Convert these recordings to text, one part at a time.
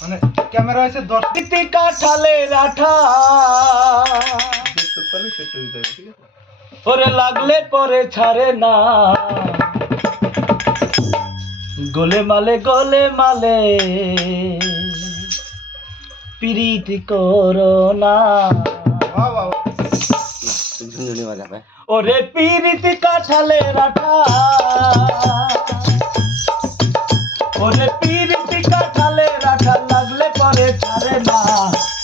মানে ক্যামেরা হয়েছে 10 দিতে কাঠালের আঠা ওরে লাগলে পরে ছাড়ে না গোলে মালে প্রীতি করো না ঝুনঝুনি বাজাবে ওরে প্রীতি কাঠালের আঠা ওরে প্রীতি কাঠালের আঠা লাগলে পরে ছাড়ে না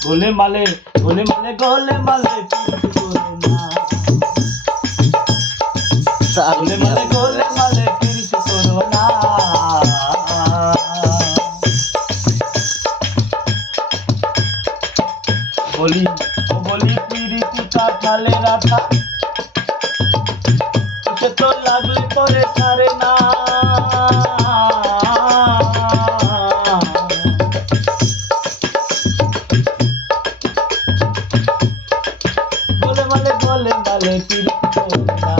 গোলে মালে প্রীতি করো না গোলে মালে প্রীতি করো না বলি প্রীতি কাঠালের আঠা সে তো লাগলে পরে ছাড়ে না গোলে মালে প্রীতি করো না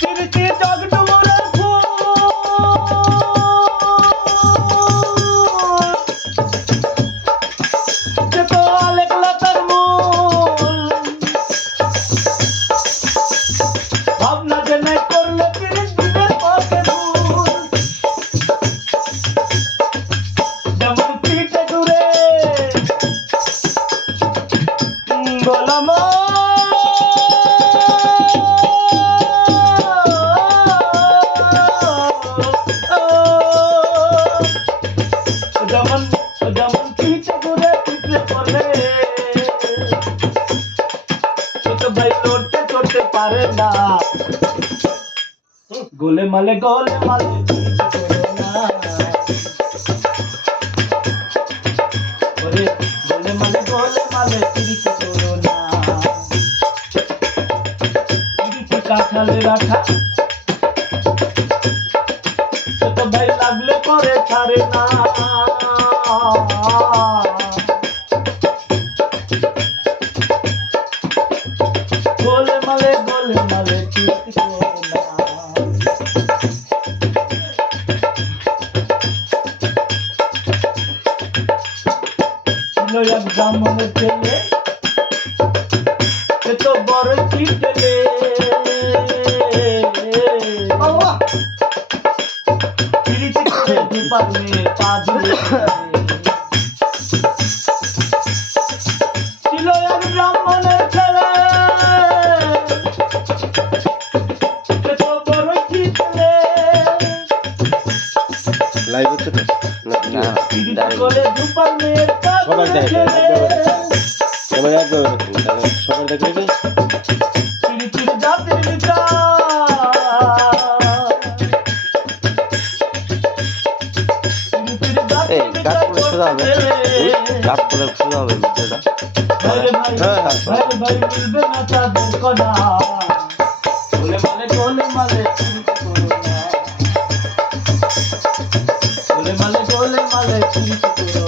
প্রীতি জগডুবুরের ফুল সে তো আলেকলতার মূল ভাবনা যে নাই করলে প্রীতির পথে ভুল যেমন পিঠে দূরে গোলাম যেমন পিঠে ঘুরে পিঠে পড়ে তো ভাই লড়তে পারে না গোলে মালে প্রীতি করো না ওরে গোলে মালে প্রীতি করো না প্রীতি কাঠালের আঠা তো ভাই লাগলে পরে ছাড়ে না গোলে মালে প্রীতি করো না ছিল এক ব্রাহ্মণের ছেলে সে তো বড় চিটেলে প্রীতি করে দুপালে পা দিয়ে ছিল এক ব্রাহ্মণের ছেলে সে তো বড় চিটেলে লাইভ হচ্ছে তো না প্রীতি করে দুপালে পা সবাই দেখে দিয়ে ক্যামেরা একদম তাহলে সবাই দেখে প্রীতির জাতির বিচার এই গাছ করে সোজা হবে গাছ করে সোজা হবে ভিডিওটা ভাই মিলবে না চাঁদের কণা গোলে মালে প্রীতি করো না গোলে মালে প্রীতি করো